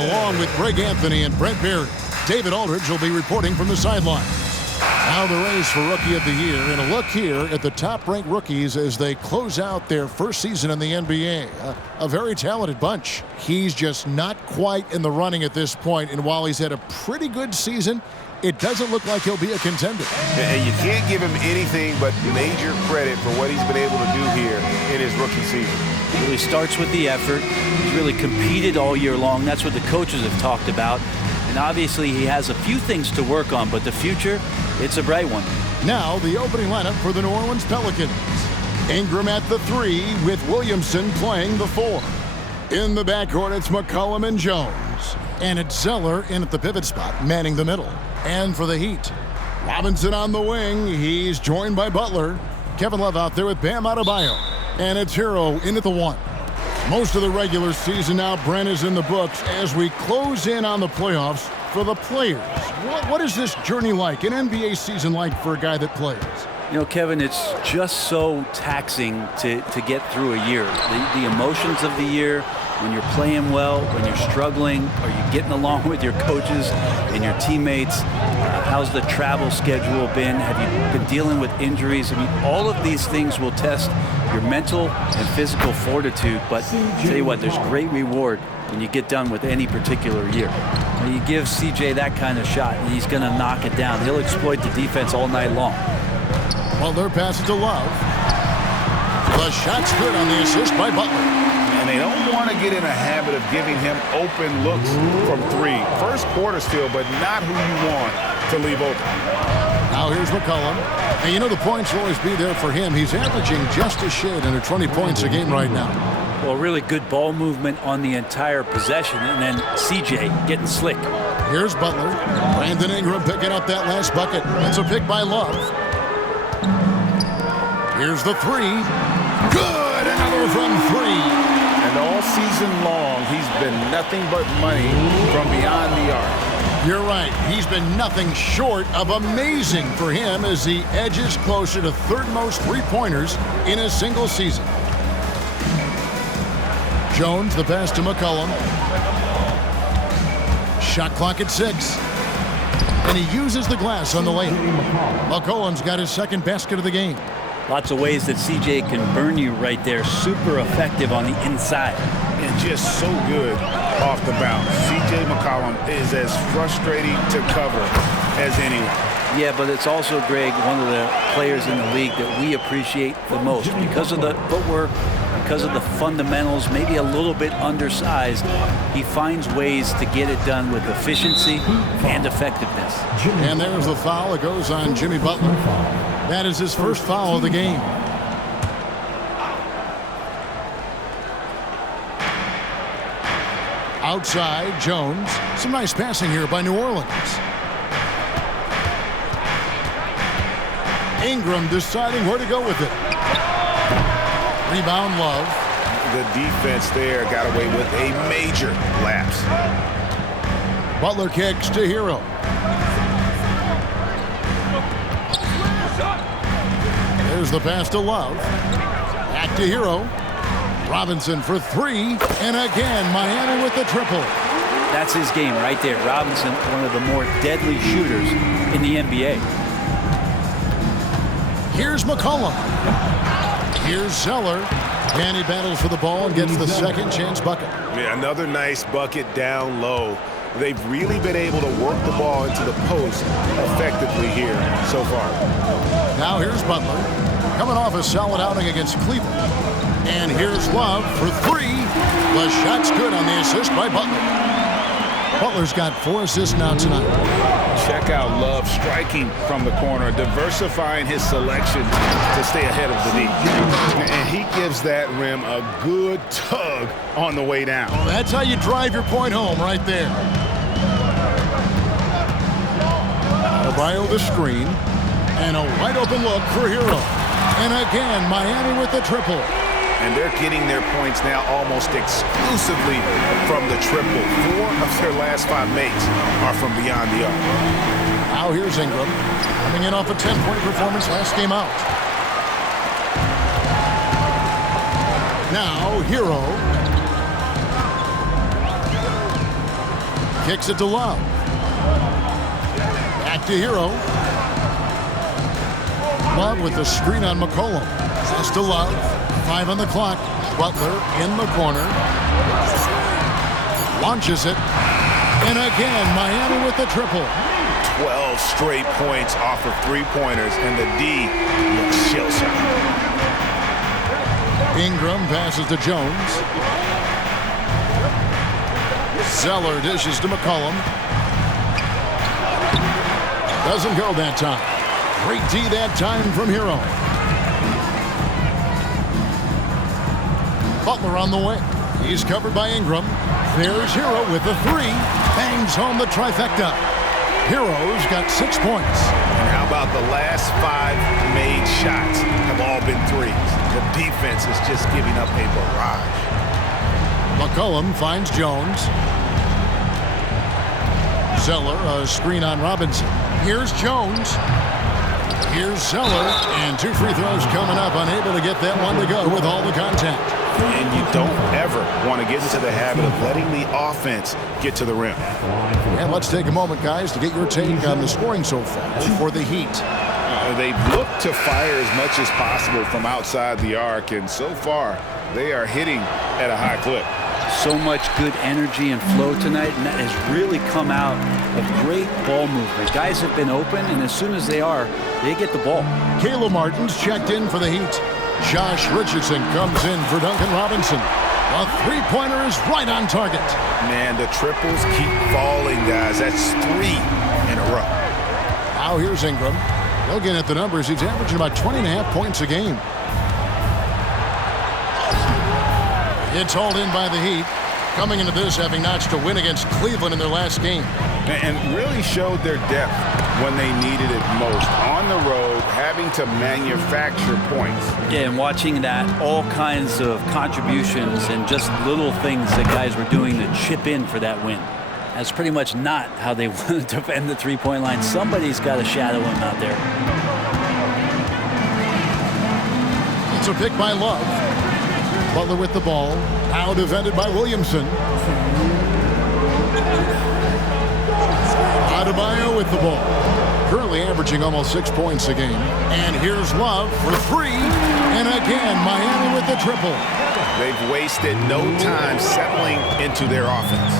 along with Greg Anthony and Brent Berry, David Aldridge will be reporting from the sideline. Now the race for Rookie of the Year, and a look here at the top-ranked rookies as they close out their first season in the NBA. A very talented bunch. He's just not quite in the running at this point, and while he's had a pretty good season, it doesn't look like he'll be a contender. And you can't give him anything but major credit for what he's been able to do here in his rookie season. It really starts with the effort. He's really competed all year long. That's what the coaches have talked about. And obviously he has a few things to work on, but the future, it's a bright one. Now the opening lineup for the New Orleans Pelicans. Ingram at the 3 with Williamson playing the 4. In the backcourt, it's McCollum and Jones. And it's Zeller in at the pivot spot, manning the middle. And for the Heat, Robinson on the wing. He's joined by Butler. Kevin Love out there with Bam Adebayo. And it's Hero in at the 1. Most of the regular season now, Brent, is in the books as we close in on the playoffs for the players. What is this journey like, an NBA season like for a guy that plays? You know, Kevin, it's just so taxing to get through a year. The emotions of the year, when you're playing well, when you're struggling, are you getting along with your coaches and your teammates? How's the travel schedule been? Have you been dealing with injuries? I mean, all of these things will test your mental and physical fortitude, but I'll tell you what, there's great reward when you get done with any particular year. When you give CJ that kind of shot, and he's going to knock it down. He'll exploit the defense all night long. Butler passes to Love. The shot's good on the assist by Butler. And they don't want to get in a habit of giving him open looks from 3. First quarter still, but not who you want to leave open. Now here's McCollum. And you know the points will always be there for him. He's averaging just a shade under 20 points a game right now. Well, really good ball movement on the entire possession, and then CJ getting slick. Here's Butler. Brandon Ingram picking up that last bucket. It's a pick by Love. Here's the 3. Good! Another from 3. And all season long, he's been nothing but money from beyond the arc. You're right. He's been nothing short of amazing for him as he edges closer to third most three-pointers in a single season. Jones, the pass to McCollum. Shot clock at 6. And he uses the glass on the layup. McCollum's got his second basket of the game. Lots of ways that CJ can burn you right there. Super effective on the inside. And just so good off the bounce. CJ McCollum is as frustrating to cover as anyone. Yeah, but it's also, Greg, one of the players in the league that we appreciate the most because of the footwork, because of the fundamentals, maybe a little bit undersized. He finds ways to get it done with efficiency and effectiveness. And there's the foul. It goes on Jimmy Butler. That is his first foul of the game. Outside, Jones. Some nice passing here by New Orleans. Ingram deciding where to go with it. Rebound, Love. The defense there got away with a major lapse. Butler kicks to Hero. There's the pass to Love. Back to Hero. Robinson for 3. And again, Miami with the triple. That's his game right there. Robinson, one of the more deadly shooters in the NBA. Here's McCollum. Here's Zeller. And he battles for the ball and gets the second chance bucket. Yeah, another nice bucket down low. They've really been able to work the ball into the post effectively here so far. Now here's Butler. Coming off a solid outing against Cleveland. And here's Love for 3. The shot's good on the assist by Butler. Butler's got 4 assists now tonight. Check out Love striking from the corner, diversifying his selection to stay ahead of the league. And he gives that rim a good tug on the way down. Well, that's how you drive your point home right there. Adebayo the screen. And a wide open look for Hero. And again, Miami with the triple. And they're getting their points now almost exclusively from the triple. 4 of their last 5 makes are from beyond the arc. Now here's Ingram, coming in off a 10-point performance last game out. Now Hero. kicks it to Love. Back to Hero. Love with the screen on McCollum. Pass to Love. 5 on the clock. Butler in the corner. Launches it. And again, Miami with the triple. 12 straight points off of three-pointers, and the D looks shell-shocked. Ingram passes to Jones. Zeller dishes to McCollum. Doesn't go that time. Great D that time from Hero. Butler on the wing. He's covered by Ingram. There's Hero with the three. Bangs home the trifecta. Hero's got 6 points. And how about the last 5 made shots have all been threes? The defense is just giving up a barrage. McCollum finds Jones. Zeller, a screen on Robinson. Here's Jones. Here's Zeller. And 2 free throws coming up. Unable to get that one to go with all the contact. And you don't ever want to get into the habit of letting the offense get to the rim. And let's take a moment, guys, to get your take on the scoring so far for the Heat. They've looked to fire as much as possible from outside the arc, and so far they are hitting at a high clip. So much good energy and flow tonight, and that has really come out of great ball movement. Guys have been open, and as soon as they are, they get the ball. Caleb Martin's checked in for the Heat. Josh Richardson comes in for Duncan Robinson. A three-pointer is right on target. Man, the triples keep falling, guys. That's 3 in a row. Now here's Ingram. Looking at the numbers, he's averaging about 20.5 points a game. It's hauled in by the Heat. Coming into this, having notched a win against Cleveland in their last game. And really showed their depth when they needed it most. On the road, having to manufacture points. Yeah, and watching that, all kinds of contributions and just little things that guys were doing to chip in for that win. That's pretty much not how they want to defend the three-point line. Somebody's got to shadow him out there. It's a pick by Love. Butler with the ball. Now defended by Williamson. Adebayo with the ball. Currently averaging almost 6 points a game. And here's Love for 3. And again, Miami with the triple. They've wasted no time settling into their offense.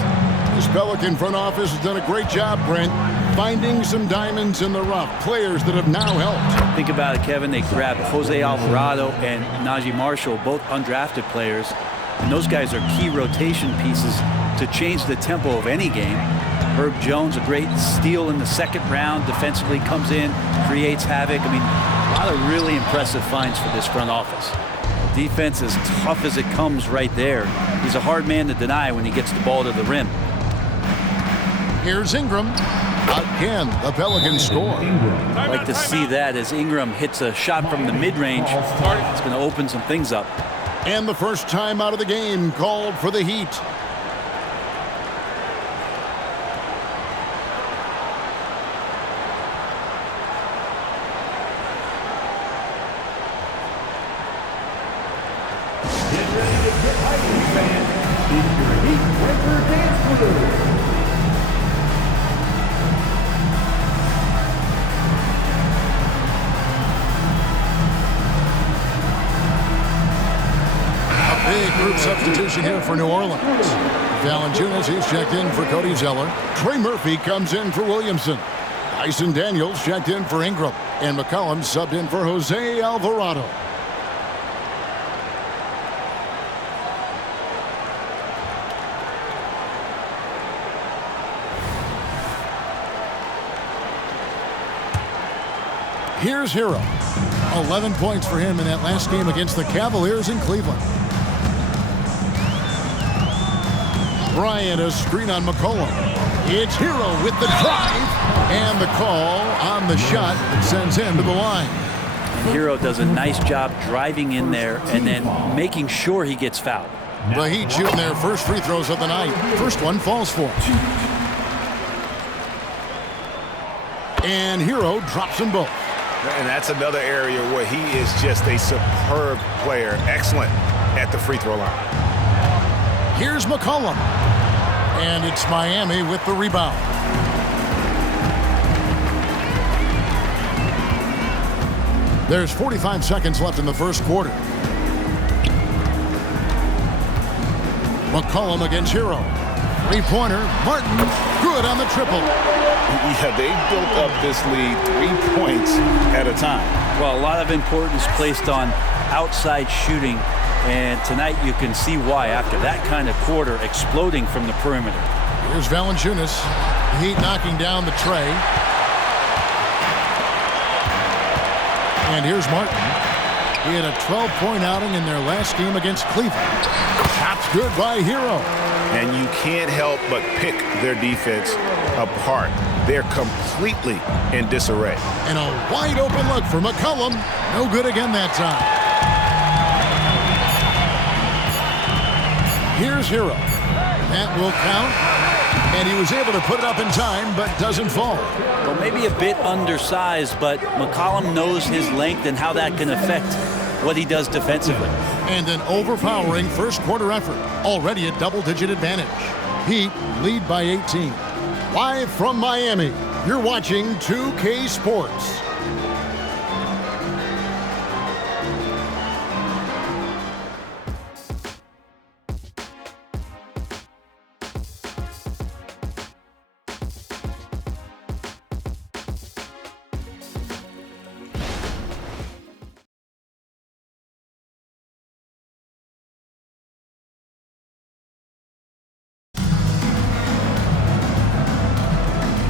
This Pelican front office has done a great job, Brent, finding some diamonds in the rough. Players that have now helped. Think about it, Kevin. They grabbed Jose Alvarado and Najee Marshall, both undrafted players. And those guys are key rotation pieces to change the tempo of any game. Herb Jones, a great steal in the second round, defensively comes in, creates havoc. I mean, a lot of really impressive finds for this front office. Defense as tough as it comes right there. He's a hard man to deny when he gets the ball to the rim. Here's Ingram. Again, the Pelicans score. I'd like to see that as Ingram hits a shot from the mid-range. It's going to open some things up. And the first time out of the game called for the Heat. Get ready to get hyped, fans. It's your Heat Winter Dance Crew. Big group substitution here for New Orleans. Valanciunas, he's checked in for Cody Zeller. Trey Murphy comes in for Williamson. Dyson Daniels checked in for Ingram. And McCollum subbed in for Jose Alvarado. Here's Hero. 11 points for him in that last game against the Cavaliers in Cleveland. Bryant, a screen on McCollum. It's Hero with the drive. And the call on the shot that sends him to the line. And Hero does a nice job driving in there and then making sure he gets fouled. The Heat shooting their first free throws of the night. First one falls for him. And Hero drops them both. And that's another area where he is just a superb player. Excellent at the free throw line. Here's McCollum. And it's Miami with the rebound. There's 45 seconds left in the first quarter. McCollum against Hero. Three-pointer. Martin, good on the triple. Yeah, they built up this lead 3 points at a time. Well, a lot of importance placed on outside shooting, and tonight you can see why after that kind of quarter, exploding from the perimeter. Here's Valanciunas. The Heat knocking down the tray. And here's Martin. He had a 12-point outing in their last game against Cleveland. Shot's good by Hero. And you can't help but pick their defense apart. They're completely in disarray. And a wide-open look for McCollum. No good again that time. Here's Hero. That will count. And he was able to put it up in time, but doesn't fall. Well, maybe a bit undersized, but McCollum knows his length and how that can affect what he does defensively. And an overpowering first quarter effort. Already a double-digit advantage. Heat lead by 18. Live from Miami, you're watching 2K Sports.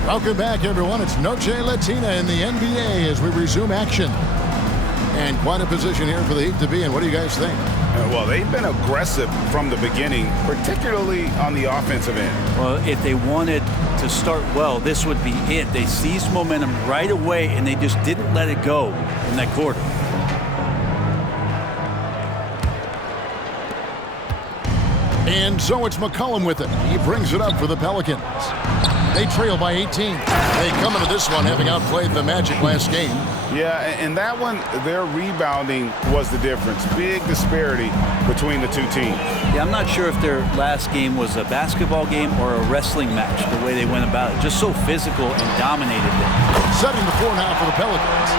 Welcome back, everyone. It's Noche Latina in the NBA as we resume action. And quite a position here for the Heat to be in. What do you guys think? Well, they've been aggressive from the beginning, particularly on the offensive end. Well, if they wanted to start well, this would be it. They seized momentum right away, and they just didn't let it go in that quarter. And so it's McCollum with it. He brings it up for the Pelicans. They trail by 18. They come into this one having outplayed the Magic last game. Yeah, and that one, their rebounding was the difference. Big disparity between the two teams. Yeah, I'm not sure if their last game was a basketball game or a wrestling match, the way they went about it. Just so physical and dominated them. Setting the floor now for the Pelicans.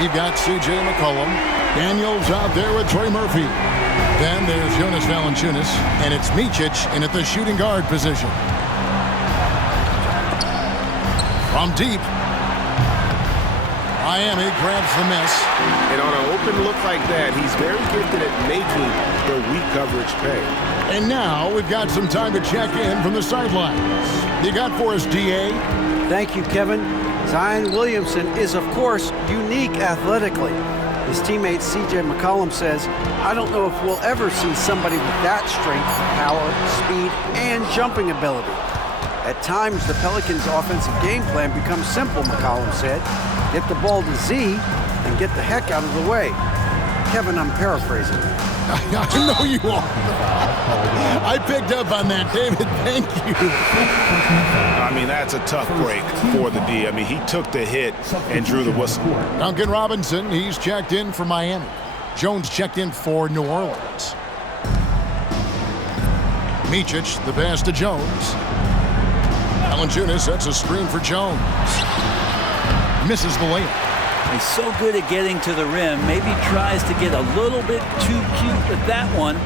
You've got C.J. McCollum. Daniels out there with Trey Murphy. Then there's Jonas Valanciunas, and it's Micic in at the shooting guard position. From deep, Miami grabs the miss. And on an open look like that, he's very gifted at making the weak coverage pay. And now we've got some time to check in from the sidelines. You got for us, D.A.? Thank you, Kevin. Zion Williamson is, of course, unique athletically. His teammate C.J. McCollum says, I don't know if we'll ever see somebody with that strength, power, speed, and jumping ability. At times, the Pelicans' offensive game plan becomes simple, McCollum said. Get the ball to Z and get the heck out of the way. Kevin, I'm paraphrasing. I know you are. I picked up on that, David. Thank you. I mean, that's a tough break for the D. I mean, he took the hit and drew the whistle. Duncan Robinson, he's checked in for Miami. Jones checked in for New Orleans. Micic, the pass to Jones. Valanciunas, that's a screen for Jones. Misses the layup. He's so good at getting to the rim. Maybe tries to get a little bit too cute with that one.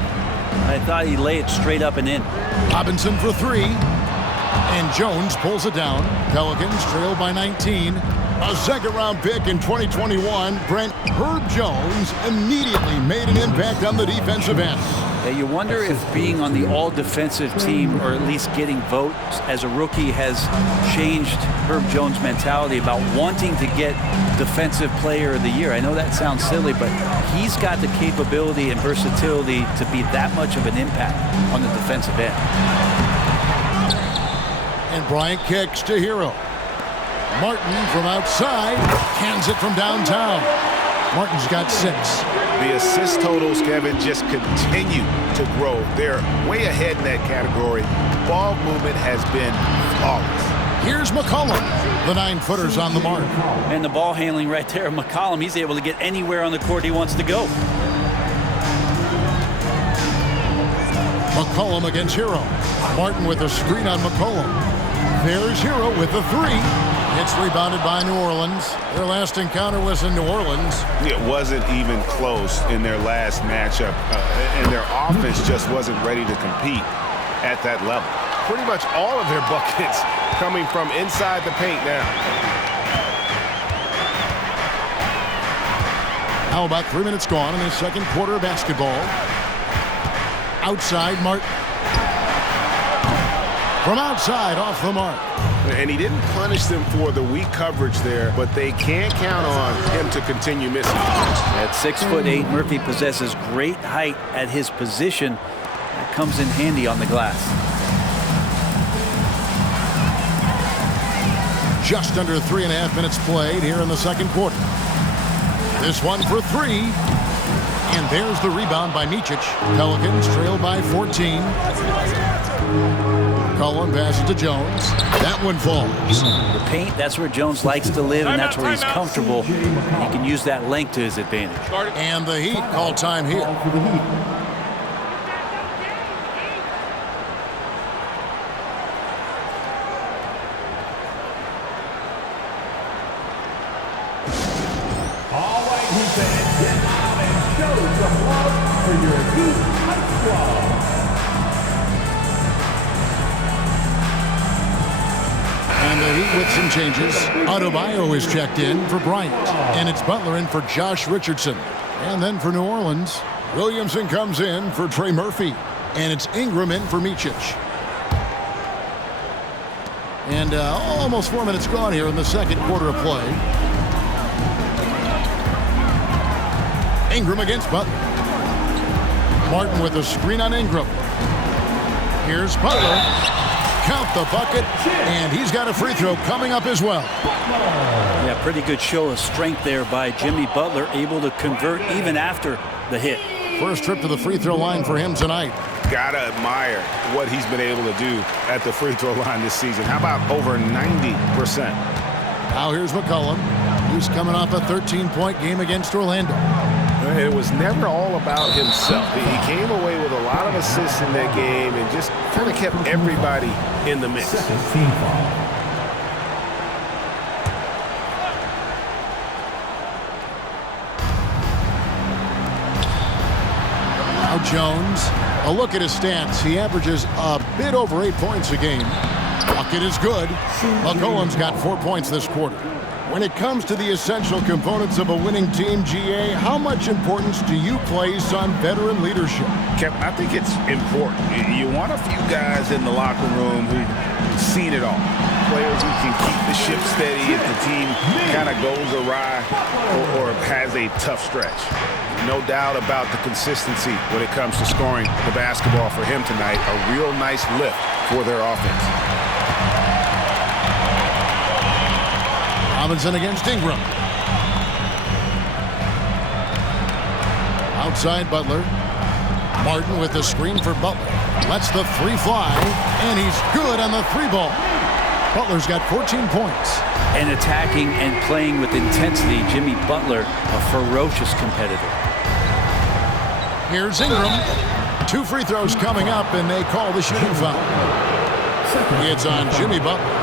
I thought he'd lay it straight up and in. Robinson for three. And Jones pulls it down. Pelicans trail by 19. A second-round pick in 2021, Brent Herb Jones immediately made an impact on the defensive end. Yeah, you wonder if being on the all-defensive team, or at least getting votes as a rookie, has changed Herb Jones' mentality about wanting to get Defensive Player of the Year. I know that sounds silly, but he's got the capability and versatility to be that much of an impact on the defensive end. And Bryant kicks to Hero. Martin from outside hands it from downtown. Martin's got 6. The assist totals, Kevin, just continue to grow. They're way ahead in that category. Ball movement has been flawless. Here's McCollum. The 9-footer's on the mark. And the ball handling right there of McCollum. He's able to get anywhere on the court he wants to go. McCollum against Hero. Martin with a screen on McCollum. There's Hero with the three. It's rebounded by New Orleans. Their last encounter was in New Orleans. It wasn't even close in their last matchup, and their offense just wasn't ready to compete at that level. Pretty much all of their buckets coming from inside the paint now. How about 3 minutes gone in the second quarter of basketball? Outside, Martin. From outside, off the mark. And he didn't punish them for the weak coverage there, but they can't count on him to continue missing. At 6'8", Murphy possesses great height at his position. That comes in handy on the glass. Just under 3.5 minutes played here in the second quarter. This one for three. And there's the rebound by Micic. Pelicans trail by 14. Cullen passes to Jones. That one falls. The paint, that's where Jones likes to live, and that's where he's comfortable. He can use that length to his advantage. And the Heat call time here. All right, Heat fans, get out and show some love for your Heat High Squad. And the Heat with some changes. Adebayo is checked in for Bryant. And it's Butler in for Josh Richardson. And then for New Orleans, Williamson comes in for Trey Murphy. And it's Ingram in for Micic. And almost 4 minutes gone here in the second quarter of play. Ingram against Butler. Martin with a screen on Ingram. Here's Butler. Count the bucket, and he's got a free throw coming up as well. Yeah, pretty good show of strength there by Jimmy Butler, able to convert even after the hit. First trip to the free throw line for him tonight. Gotta admire what he's been able to do at the free throw line this season. How about over 90%? Now here's McCollum. He's coming off a 13-point game against Orlando. It was never all about himself. He came away with a lot of assists in that game and just kind of kept everybody in the mix. Team foul. Now Jones. A look at his stats. He averages a bit over 8 points a game. Bucket is good. McCollum's got 4 points this quarter. When it comes to the essential components of a winning team, GA, how much importance do you place on veteran leadership? Kevin, I think it's important. You want a few guys in the locker room who've seen it all. Players who can keep the ship steady if the team kind of goes awry or has a tough stretch. No doubt about the consistency when it comes to scoring the basketball for him tonight. A real nice lift for their offense. Robinson against Ingram. Outside Butler. Martin with the screen for Butler. Lets the three fly, and he's good on the three ball. Butler's got 14 points. And attacking and playing with intensity, Jimmy Butler, a ferocious competitor. Here's Ingram. 2 free throws coming up, and they call the shooting foul. It's on Jimmy Butler.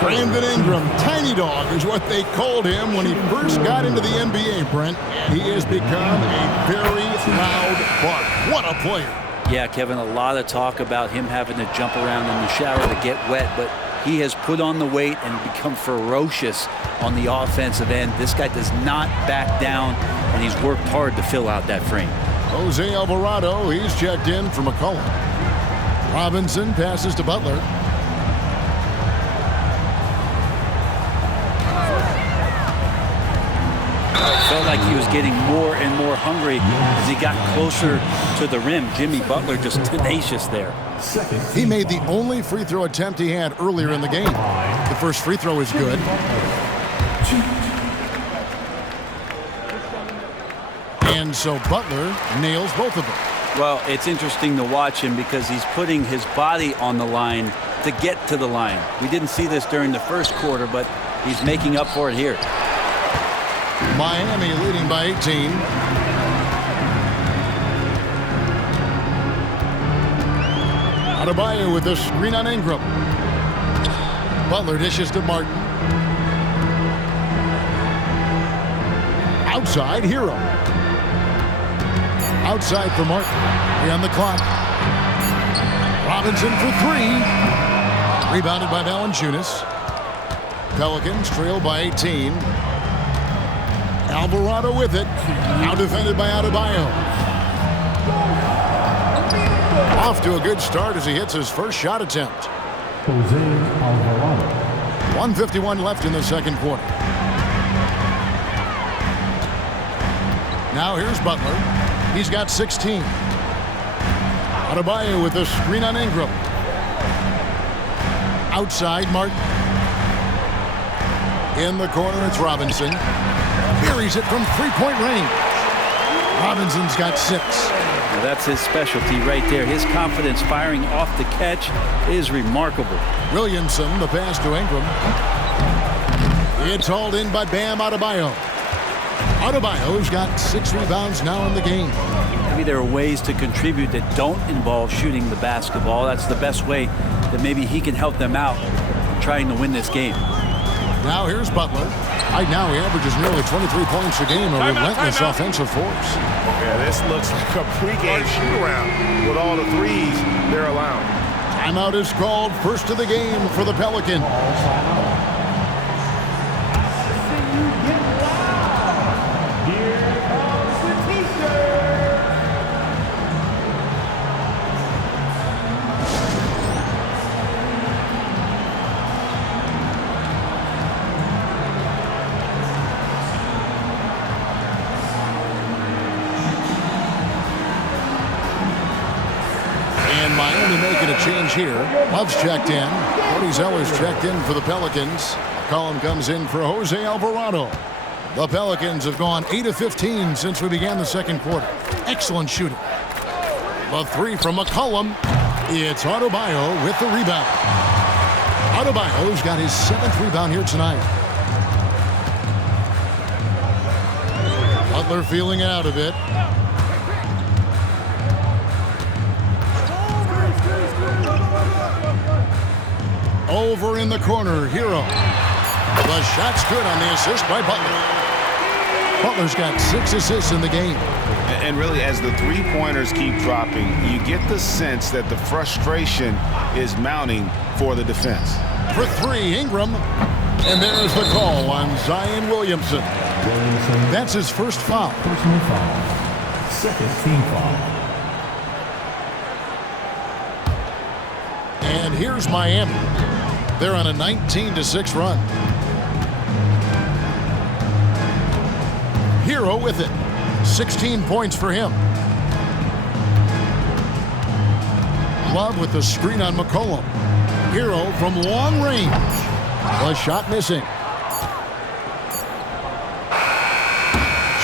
Brandon Ingram, tiny dog is what they called him when he first got into the NBA, Brent. He has become a very loud bark. What a player. Yeah, Kevin, a lot of talk about him having to jump around in the shower to get wet, but he has put on the weight and become ferocious on the offensive end. This guy does not back down, and he's worked hard to fill out that frame. Jose Alvarado, he's checked in for McCollum. Robinson passes to Butler. Felt like he was getting more and more hungry as he got closer to the rim. Jimmy Butler just tenacious there. He made the only free throw attempt he had earlier in the game. The first free throw is good. And so Butler nails both of them. Well, it's interesting to watch him because he's putting his body on the line to get to the line. We didn't see this during the first quarter, but he's making up for it here. Miami leading by 18. Adebayo with the screen on Ingram. Butler dishes to Martin. Outside, Hero. Outside for Martin. 3 on the clock. Robinson for 3. Rebounded by Valanciunas. Pelicans trail by 18. Alvarado with it. Now defended by Adebayo. Off to a good start as he hits his first shot attempt. Jose Alvarado. 1:51 left in the second quarter. Now here's Butler. He's got 16. Adebayo with the screen on Ingram. Outside, Martin. In the corner, it's Robinson. Buries it from three-point range. Robinson's got 6. Well, that's his specialty right there. His confidence firing off the catch is remarkable. Williamson, the pass to Ingram. It's hauled in by Bam Adebayo. Adebayo's got 6 rebounds now in the game. Maybe there are ways to contribute that don't involve shooting the basketball. That's the best way that maybe he can help them out trying to win this game. Now here's Butler. Right now he averages nearly 23 points a game, a relentless offensive force. Yeah, this looks like a pregame shoot-around with all the threes they're allowing. Timeout is called, first of the game for the Pelicans. Making a change here. Love's checked in. Cody Zeller's checked in for the Pelicans. McCollum comes in for Jose Alvarado. The Pelicans have gone 8 of 15 since we began the second quarter. Excellent shooting. The 3 from McCollum. It's Adebayo with the rebound. Adebayo's got his 7th rebound here tonight. Butler feeling it out a bit. Over in the corner, Hero. The shot's good on the assist by Butler. Butler's got 6 assists in the game. And really, as the three-pointers keep dropping, you get the sense that the frustration is mounting for the defense. For 3, Ingram. And there's the call on Zion Williamson. That's his first foul. Personal foul. Second team foul. And here's Miami. They're on a 19-6 run. Hero with it. 16 points for him. Love with the screen on McCollum. Hero from long range. The shot missing.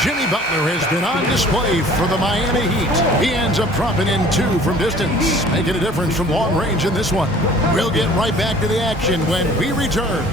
Jimmy Butler has been on display for the Miami Heat. He ends up dropping in 2 from distance, making a difference from long range in this one. We'll get right back to the action when we return.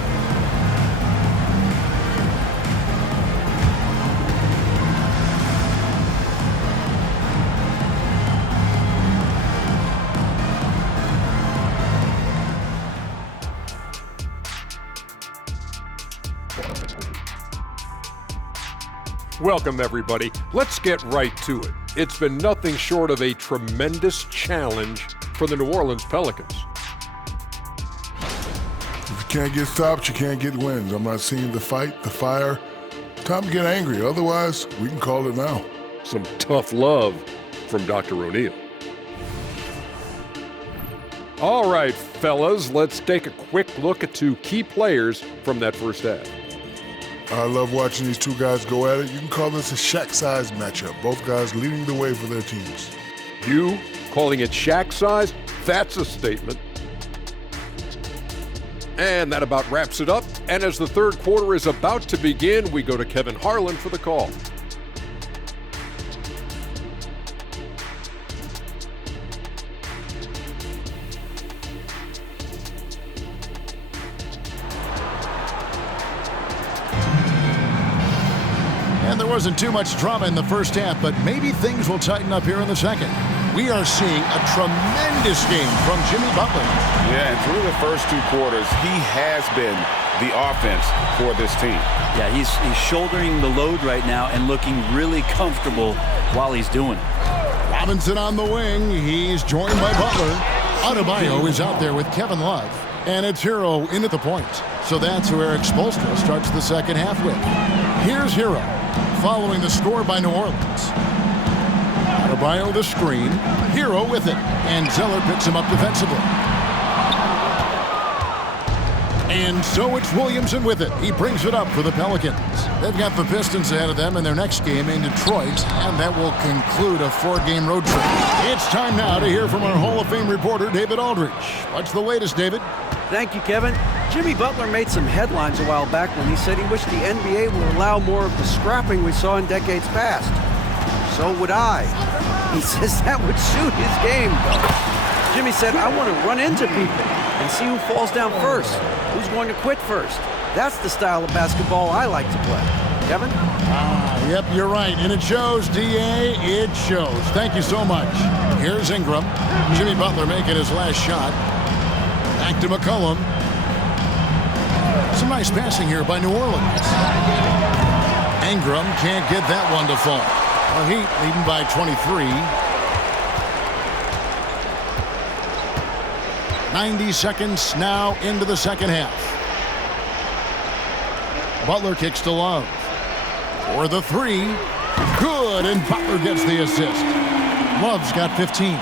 Welcome, everybody. Let's get right to it. It's been nothing short of a tremendous challenge for the New Orleans Pelicans. If you can't get stops, you can't get wins. I'm not seeing the fight, the fire. Time to get angry. Otherwise, we can call it now. Some tough love from Dr. O'Neal. All right, fellas, let's take a quick look at 2 key players from that first half. I love watching these 2 guys go at it. You can call this a Shaq-size matchup. Both guys leading the way for their teams. You calling it Shaq size? That's a statement. And that about wraps it up. And as the third quarter is about to begin, we go to Kevin Harlan for the call. And there wasn't too much drama in the first half, but maybe things will tighten up here in the second. we are seeing a tremendous game from Jimmy Butler. Yeah, and through the first 2 quarters, he has been the offense for this team. Yeah, he's shouldering the load right now and looking really comfortable while he's doing it. Robinson on the wing. He's joined by Butler. Adebayo is out there with Kevin Love. And it's Hero in at the point. So that's who Eric Spoelstra starts the second half with. Here's Hero, following the score by New Orleans. Adebayo the screen. Hero with it. And Zeller picks him up defensively. And so it's Williamson with it. He brings it up for the Pelicans. They've got the Pistons ahead of them in their next game in Detroit, and that will conclude a 4-game road trip. It's time now to hear from our Hall of Fame reporter, David Aldridge. What's the latest, David? Thank you, Kevin. Jimmy Butler made some headlines a while back when he said he wished the NBA would allow more of the scrapping we saw in decades past. So would I. He says that would suit his game, though. Jimmy said, I want to run into people and see who falls down first, who's going to quit first. That's the style of basketball I like to play. Kevin? Yep, you're right. And it shows, D.A. It shows. Thank you so much. Here's Ingram. Jimmy Butler making his last shot. Back to McCollum. Some nice passing here by New Orleans. Ingram can't get that one to fall. The Heat leading by 23. 90 seconds now into the second half. Butler kicks to Love. For the 3. Good, and Butler gets the assist. Love's got 15.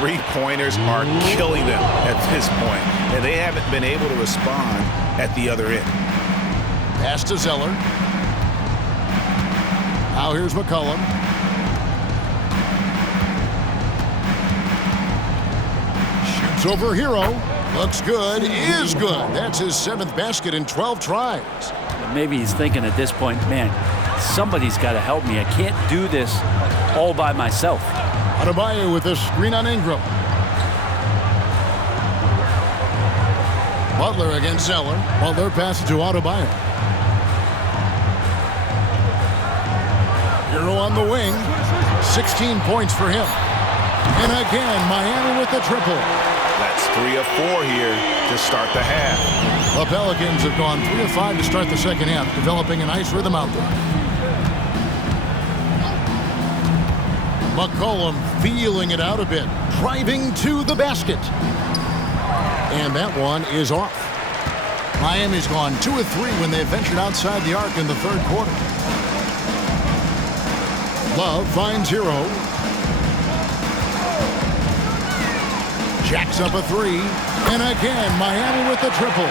3-pointers are killing them at this point, and they haven't been able to respond at the other end. Pass to Zeller. Now here's McCollum. Shoots over Hero. Looks good. Is good. That's his 7th basket in 12 tries. Maybe he's thinking at this point, man, somebody's got to help me. I can't do this all by myself. Adebayo with a screen on Ingram. Butler against Zeller. Butler passes to Adebayo. Hero on the wing. 16 points for him. And again, Miami with the triple. That's 3 of 4 here to start the half. The Pelicans have gone 3 of 5 to start the second half, developing a nice rhythm out there. McCollum feeling it out a bit, driving to the basket. And that one is off. Miami's gone 2 of 3 when they ventured outside the arc in the third quarter. Love finds Hero. Jacks up a 3. And again, Miami with the triple.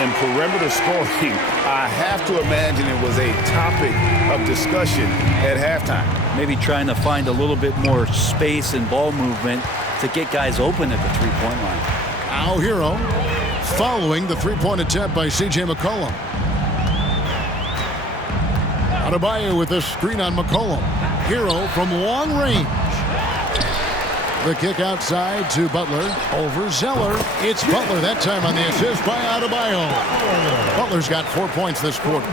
In perimeter scoring, I have to imagine it was a topic of discussion at halftime. Maybe trying to find a little bit more space and ball movement to get guys open at the three-point line. Now Hero following the three-point attempt by C.J. McCollum. Adebayo with a screen on McCollum. Hero from long range. The kick outside to Butler. Over Zeller. It's Butler that time on the assist by Adebayo. Butler's got 4 points this quarter.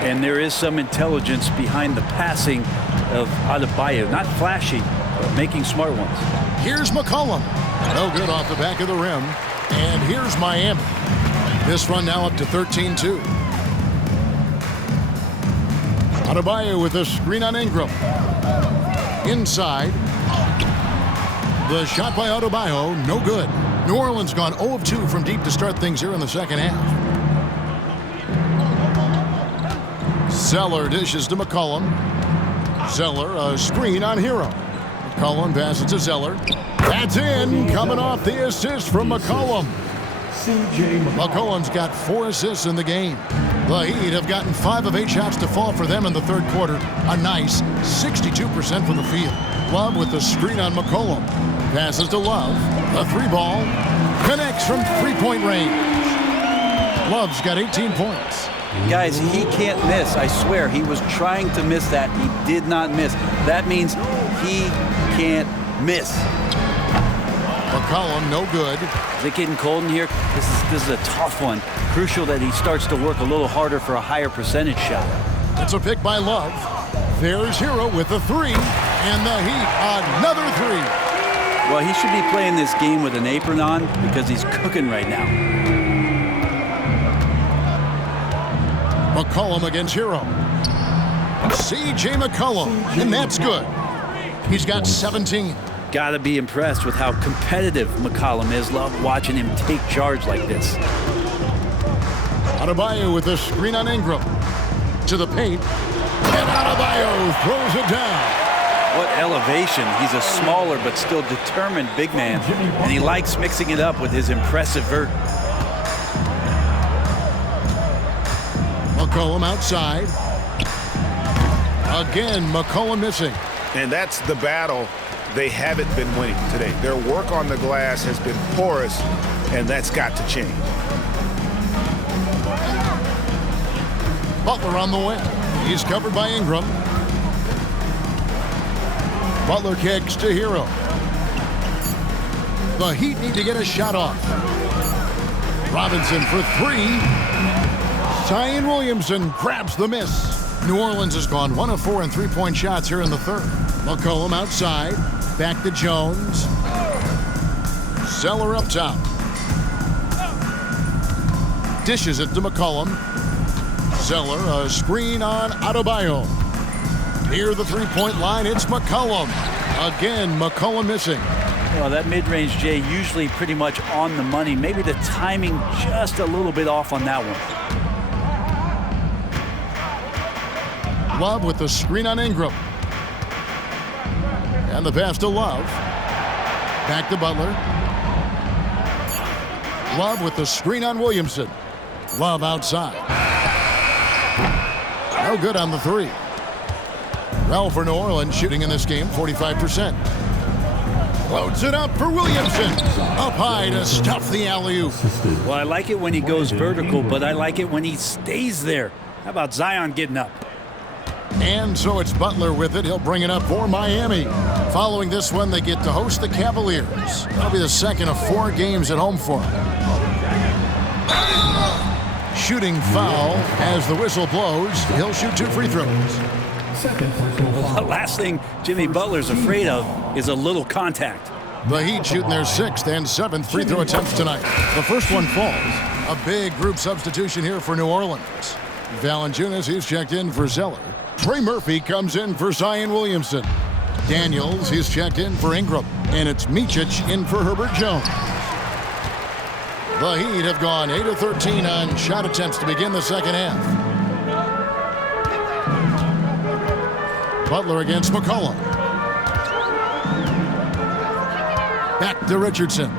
And there is some intelligence behind the passing of Adebayo. Not flashy, but making smart ones. Here's McCollum. No good off the back of the rim. And here's Miami. This run now up to 13-2. Adebayo with a screen on Ingram. Inside. The shot by Adebayo, no good. New Orleans gone 0 of 2 from deep to start things here in the second half. Zeller dishes to McCollum. Zeller, a screen on Hero. McCollum passes to Zeller. That's in, coming off the assist from McCollum. McCollum's got 4 assists in the game. The Heat have gotten 5 of 8 shots to fall for them in the third quarter. A nice 62% from the field. Love with the screen on McCollum. Passes to Love. A 3-ball. Connects from 3-point range. Love's got 18 points. Guys, he can't miss. I swear, he was trying to miss that. He did not miss. That means he can't miss. McCollum, no good. Is it getting cold in here? This is a tough one. Crucial that he starts to work a little harder for a higher percentage shot. It's a pick by Love. There's Hero with the 3. And the Heat, another 3. Well, he should be playing this game with an apron on because he's cooking right now. McCollum against Hero. C.J. McCollum, and that's good. He's got 17. Got to be impressed with how competitive McCollum is. Love watching him take charge like this. Adebayo with a screen on Ingram. To the paint. And Adebayo throws it down. What elevation. He's a smaller but still determined big man. And he likes mixing it up with his impressive vert. McCollum outside. Again, McCollum missing. And that's the battle they haven't been winning today. Their work on the glass has been porous, and that's got to change. Butler on the wing. He's covered by Ingram. Butler kicks to Hero. The Heat need to get a shot off. Robinson for three. Zion Williamson grabs the miss. New Orleans has gone 1 of 4 in three-point shots here in the third. McCollum outside. Back to Jones. Zeller up top. Dishes it to McCollum. Zeller, a screen on Adebayo. Near the three-point line, it's McCollum. Again, McCollum missing. Well, that mid-range, Jay, usually pretty much on the money. Maybe the timing just a little bit off on that one. Love with the screen on Ingram. And the pass to Love. Back to Butler. Love with the screen on Williamson. Love outside. No good on the three. Well, for New Orleans, shooting in this game, 45%. Loads it up for Williamson. Up high to stuff the alley-oop. Well, I like it when he goes vertical, but I like it when he stays there. How about Zion getting up? And so it's Butler with it. He'll bring it up for Miami. Following this one, they get to host the Cavaliers. That'll be the second of 4 games at home for them. Shooting foul as the whistle blows. He'll shoot 2 free throws. Well, the last thing Jimmy Butler's afraid of is a little contact. The Heat shooting their 6th and 7th free throw attempts tonight. The first one falls. A big group substitution here for New Orleans. Valanciunas, he's checked in for Zeller. Trey Murphy comes in for Zion Williamson. Daniels, he's checked in for Ingram. And it's Micic in for Herbert Jones. The Heat have gone 8 of 13 on shot attempts to begin the second half. Butler against McCollum. Back to Richardson.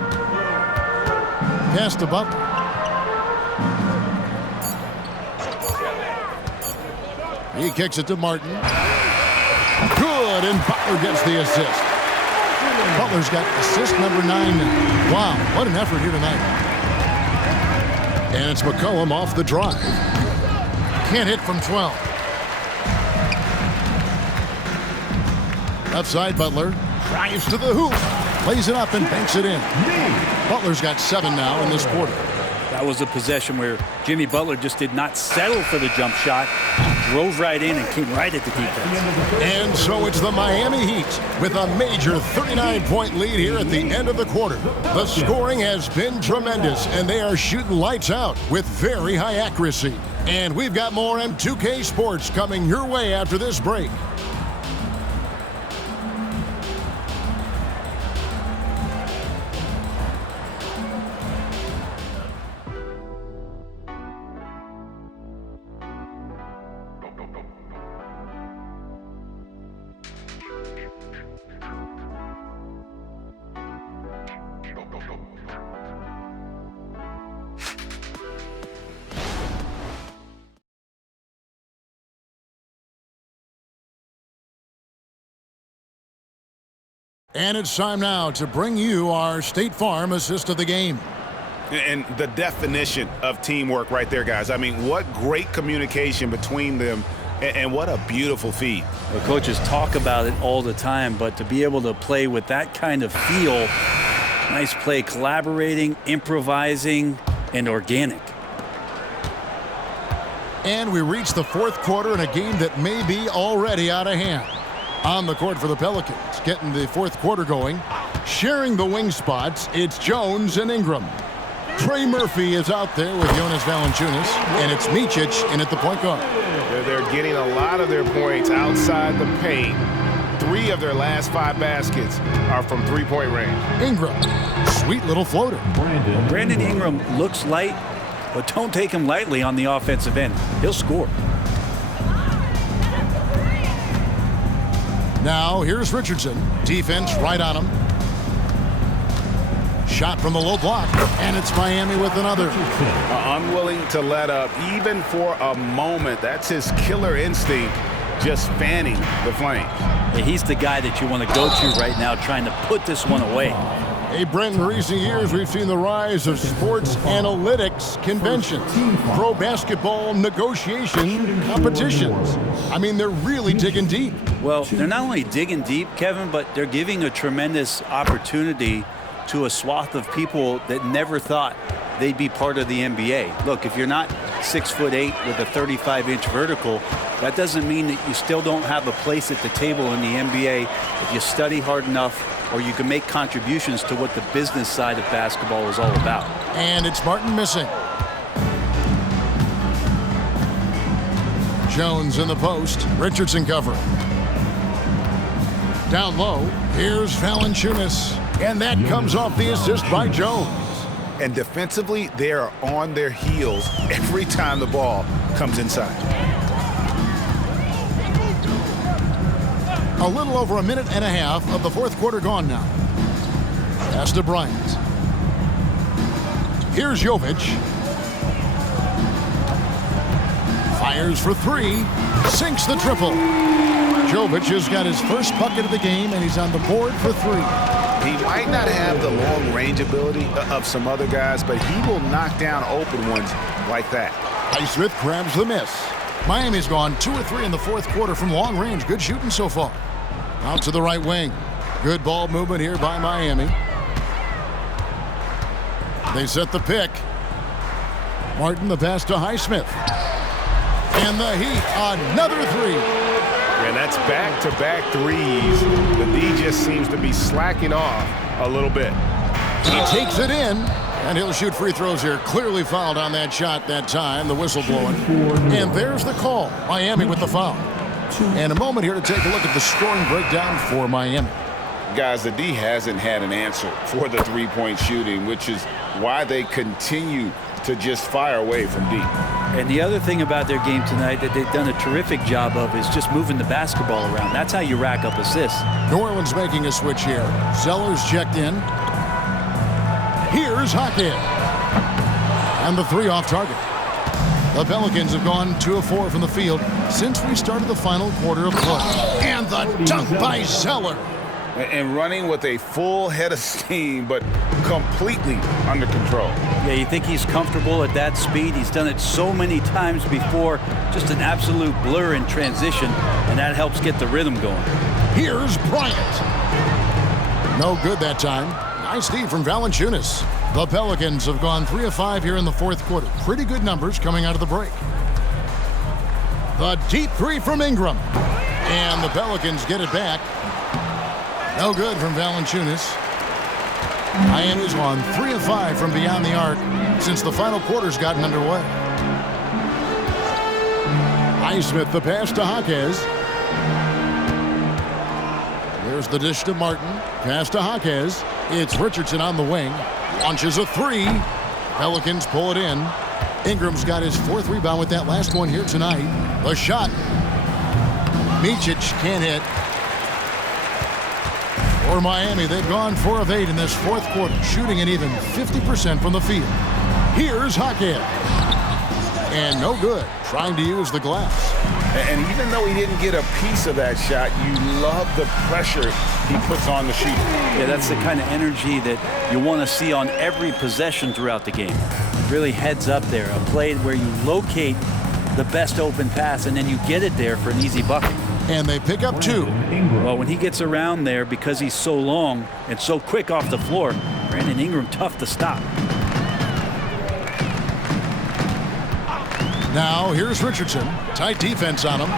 Pass to Butler. He kicks it to Martin. Good, and Butler gets the assist. Butler's got assist number 9 now. Wow, what an effort here tonight. And it's McCollum off the drive. Can't hit from 12. Left side, Butler drives to the hoop. Lays it up and banks it in. Butler's got 7 now in this quarter. That was a possession where Jimmy Butler just did not settle for the jump shot. Drove right in and came right at the defense. And so it's the Miami Heat with a major 39-point lead here at the end of the quarter. The scoring has been tremendous, and they are shooting lights out with very high accuracy. And we've got more M2K Sports coming your way after this break. And it's time now to bring you our State Farm assist of the game. And the definition of teamwork right there, guys. I mean, what great communication between them, and what a beautiful feed. The coaches talk about it all the time, but to be able to play with that kind of feel, nice play, collaborating, improvising, and organic. And we reach the fourth quarter in a game that may be already out of hand. On the court for the Pelicans, getting the fourth quarter going. Sharing the wing spots, it's Jones and Ingram. Trey Murphy is out there with Jonas Valanciunas, and it's Micic in at the point guard. They're getting a lot of their points outside the paint. 3 of their last 5 baskets are from three-point range. Ingram, sweet little floater. Brandon Ingram looks light, but don't take him lightly on the offensive end. He'll score. Now here's Richardson. Defense right on him. Shot from the low block, and it's Miami with another. Unwilling to let up even for a moment. That's his killer instinct, just fanning the flames. Yeah, he's the guy that you want to go to right now, trying to put this one away. Hey, Brent, in recent years, we've seen the rise of sports analytics conventions, pro basketball negotiation competitions. I mean, they're really digging deep. Well, they're not only digging deep, Kevin, but they're giving a tremendous opportunity to a swath of people that never thought they'd be part of the NBA. Look, if you're not 6'8" with a 35-inch vertical, that doesn't mean that you still don't have a place at the table in the NBA if you study hard enough, or you can make contributions to what the business side of basketball is all about. And it's Martin missing. Jones in the post. Richardson covering. Down low, here's Valanciunas. And that comes off the assist by Jones. And defensively, they are on their heels every time the ball comes inside. A little over a minute and a half of the fourth quarter gone now. Pass to Bryant. Here's Jovic. Fires for 3. Sinks the triple. Jovic has got his first bucket of the game, and he's on the board for 3. He might not have the long range ability of some other guys, but he will knock down open ones like that. Highsmith grabs the miss. Miami's gone 2 or 3 in the fourth quarter from long range. Good shooting so far. Out to the right wing. Good ball movement here by Miami. They set the pick. Martin, the pass to Highsmith. And the Heat, another 3. And that's back-to-back threes. The D just seems to be slacking off a little bit. He takes it in, and he'll shoot free throws here. Clearly fouled on that shot that time, the whistle blowing. And there's the call. Miami with the foul. And a moment here to take a look at the scoring breakdown for Miami. Guys, the D hasn't had an answer for the three-point shooting, which is why they continue to just fire away from deep. And the other thing about their game tonight that they've done a terrific job of is just moving the basketball around. That's how you rack up assists. New Orleans making a switch here. Sellers checked in. Here's Hackett. And the 3 off target. The Pelicans have gone 2 of 4 from the field since we started the final quarter of play. And the dunk by Zeller. And running with a full head of steam, but completely under control. Yeah, you think he's comfortable at that speed. He's done it so many times before. Just an absolute blur in transition, and that helps get the rhythm going. Here's Bryant. No good that time. Nice D from Valanciunas. The Pelicans have gone 3 of 5 here in the fourth quarter. Pretty good numbers coming out of the break. The deep 3 from Ingram. And the Pelicans get it back. No good from Valanciunas. Miami's won 3 of 5 from beyond the arc since the final quarter's gotten underway. Highsmith, the pass to Jaquez. There's the dish to Martin. Pass to Jaquez. It's Richardson on the wing. Launches a 3. Pelicans pull it in. Ingram's got his 4th rebound with that last one here tonight. The shot. Micic can't hit. For Miami, they've gone 4 of 8 in this fourth quarter, shooting an even 50% from the field. Here's Hackett. And no good, trying to use the glass. And even though he didn't get a piece of that shot, you love the pressure he puts on the shooter. Yeah, that's the kind of energy that you want to see on every possession throughout the game. Really heads up there, a play where you locate the best open pass and then you get it there for an easy bucket. And they pick up 2. Well, when he gets around there, because he's so long and so quick off the floor, Brandon Ingram tough to stop. Now here's Richardson. Tight defense on him.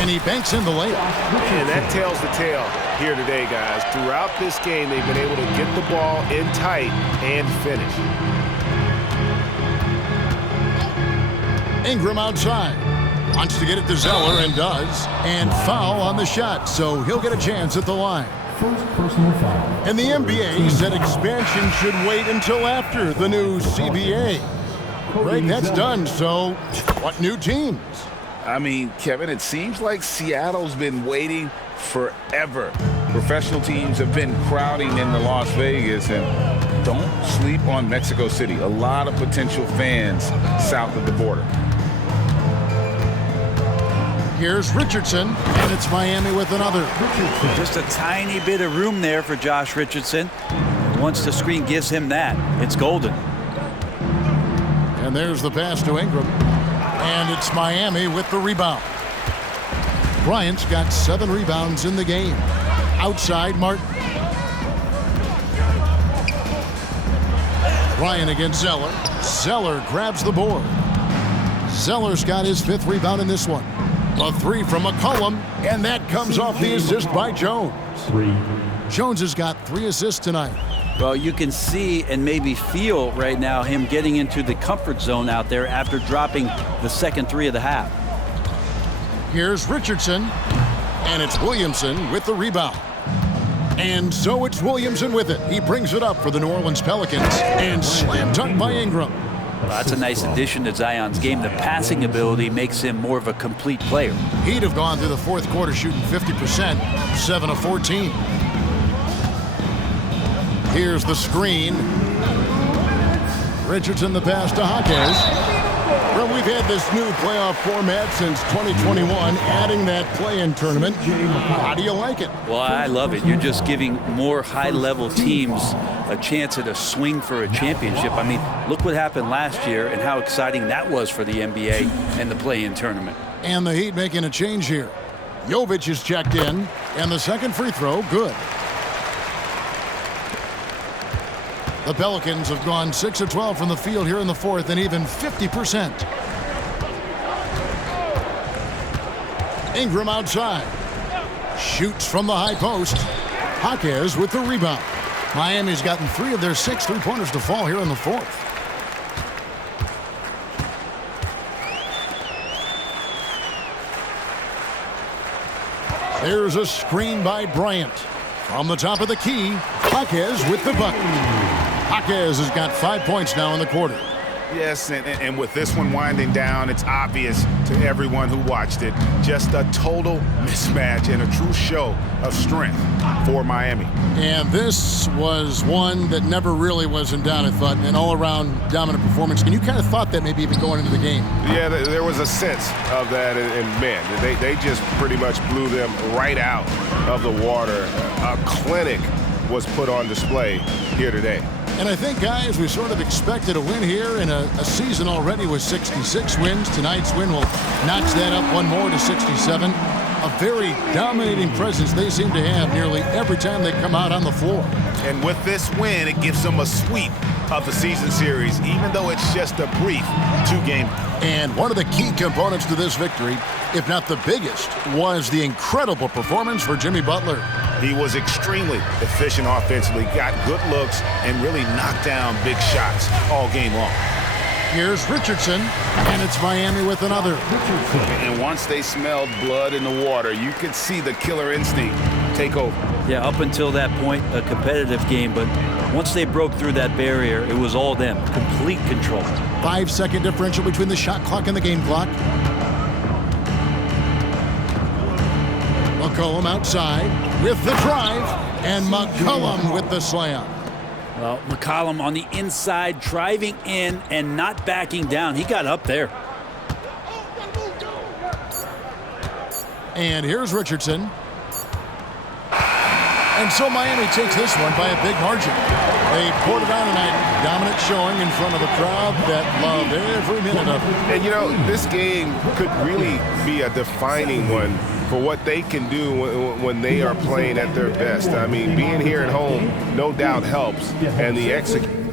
And he banks in the layup. And that tells the tale here today, guys. Throughout this game, they've been able to get the ball in tight and finish. Ingram outside. Wants to get it to Zeller and does. And foul on the shot, so he'll get a chance at the line. First personal foul. And the NBA said expansion should wait until after the new CBA. Right, that's done, so what new teams? I mean, Kevin, it seems like Seattle's been waiting forever. Professional teams have been crowding into Las Vegas, and don't sleep on Mexico City. A lot of potential fans south of the border. Here's Richardson, and it's Miami with another. Just a tiny bit of room there for Josh Richardson. Once the screen gives him that, it's golden. And there's the pass to Ingram. And it's Miami with the rebound. Bryant's got 7 rebounds in the game. Outside, Martin. Bryant against Zeller. Zeller grabs the board. Zeller's got his 5th rebound in this one. A 3 from McCollum, and that comes off the assist by Jones. Jones has got 3 assists tonight. Well, you can see and maybe feel right now him getting into the comfort zone out there after dropping the second 3 of the half. Here's Richardson, and it's Williamson with the rebound. And so it's Williamson with it. He brings it up for the New Orleans Pelicans, and slam dunk by Ingram. Well, that's a nice addition to Zion's game. The passing ability makes him more of a complete player. He'd have gone through the 4th quarter shooting 50%, 7 of 14. Here's the screen. Richardson the pass to Jaquez. Well, we've had this new playoff format since 2021, adding that play-in tournament. How do you like it? Well, I love it. You're just giving more high-level teams a chance at a swing for a championship. I mean, look what happened last year and how exciting that was for the NBA and the play-in tournament. And the Heat making a change here. Jovic is checked in, and the second free throw, good. The Pelicans have gone 6 of 12 from the field here in the 4th, and even 50%. Ingram outside. Shoots from the high post. Jaquez with the rebound. Miami's gotten 3 of their 6 3-pointers to fall here in the 4th. There's a screen by Bryant. From the top of the key, Jaquez with the bucket. Jaquez has got 5 points now in the quarter. Yes, and with this one winding down, it's obvious to everyone who watched it. Just a total mismatch and a true show of strength for Miami. And this was one that never really was in doubt, I thought, an all-around dominant performance. And you kind of thought that maybe even going into the game. Yeah, there was a sense of that, and man, they just pretty much blew them right out of the water. A clinic was put on display here today. And I think, guys, we sort of expected a win here in a season already with 66 wins. Tonight's win will notch that up one more to 67. A very dominating presence they seem to have nearly every time they come out on the floor. And with this win, it gives them a sweep of the season series, even though it's just a brief 2-game. And one of the key components to this victory, if not the biggest, was the incredible performance for Jimmy Butler. He was extremely efficient offensively, got good looks, and really knocked down big shots all game long. Here's Richardson, and it's Miami with another. And once they smelled blood in the water, you could see the killer instinct take over. Yeah, up until that point, a competitive game, but once they broke through that barrier, it was all them. Complete control. 5-second differential between the shot clock and the game clock. McCollum outside with the drive, and McCollum with the slam. Well, McCollum on the inside, driving in and not backing down. He got up there. And here's Richardson. And so Miami takes this one by a big margin. They poured it on tonight. Dominant showing in front of a crowd that loved every minute of it. And, you know, this game could really be a defining one for what they can do when they are playing at their best. I mean, being here at home no doubt helps, and the execution